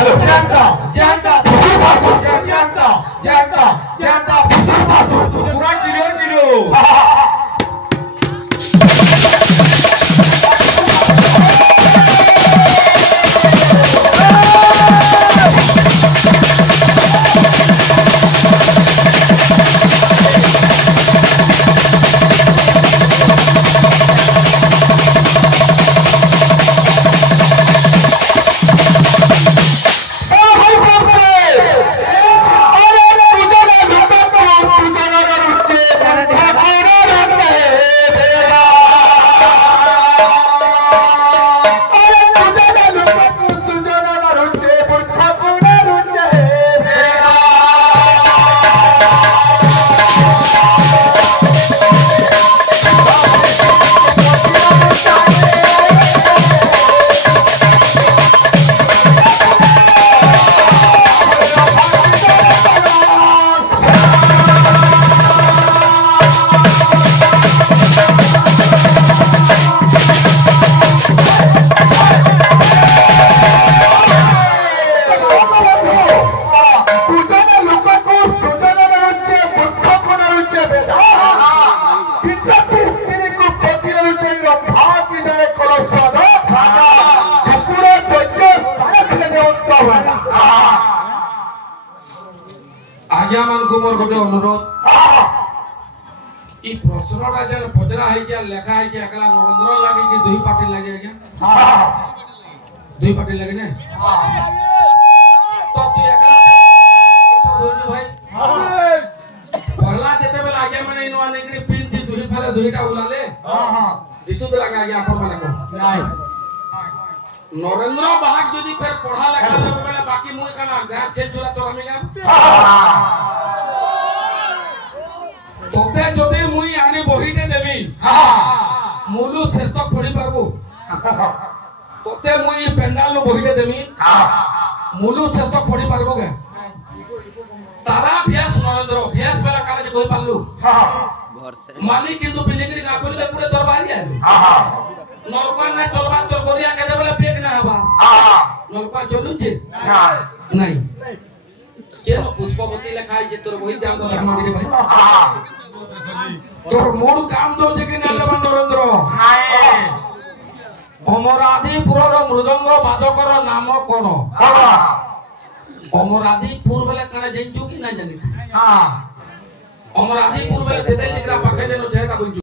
Halo, jangka, kurang tidur. आज्ञा मान को मोर गोटे अनुरोध ई प्रश्नटा जे पचरा है के लेखा है के एकला नरेंद्र लागे कि दुई पार्टी लागे आज्ञा दुई पार्टी लागे ने तो तू एकला दोनी भाई पहला जेते बेला आज्ञा माने इनवा नेकरी पिन दी दुई फाले दुईटा उलाले दिसु लागे आज्ञा अपन माने को नहीं नरेंद्र बाहक जदी फिर पढ़ा लेखा बेला बाकी मुई कना गां छे चुरा तोरामी गा तोते जदी मुई आनी बहिटे देबी मुलु श्रेष्ठ पढ़ी पारबो तोते मुई पेंडाल लो बहिटे देबी मुलु श्रेष्ठ पढ़ी पारबो के तारा व्यास नरेंद्र व्यास बेला काले जे कोइ पालु मानी किंतु पिलिगिरी गाखोली ले पुरे दरबार आइलो नरपान ना चलबा तोर गोरिया के देबले पेक ना हबा नरपान चलु छे नहीं के पुष्पवती लिखाई जे तोर वही जान दो हमारे के भाई तोर मूड काम दो जे कि ना लेबा नरेंद्र अमराधीपुर रो मृदंग बादकर नाम कोन अमराधीपुर बेले काने जेंचू कि ना जानि हां अमराधीपुर बेले देते निकरा पाखे देनो छेटा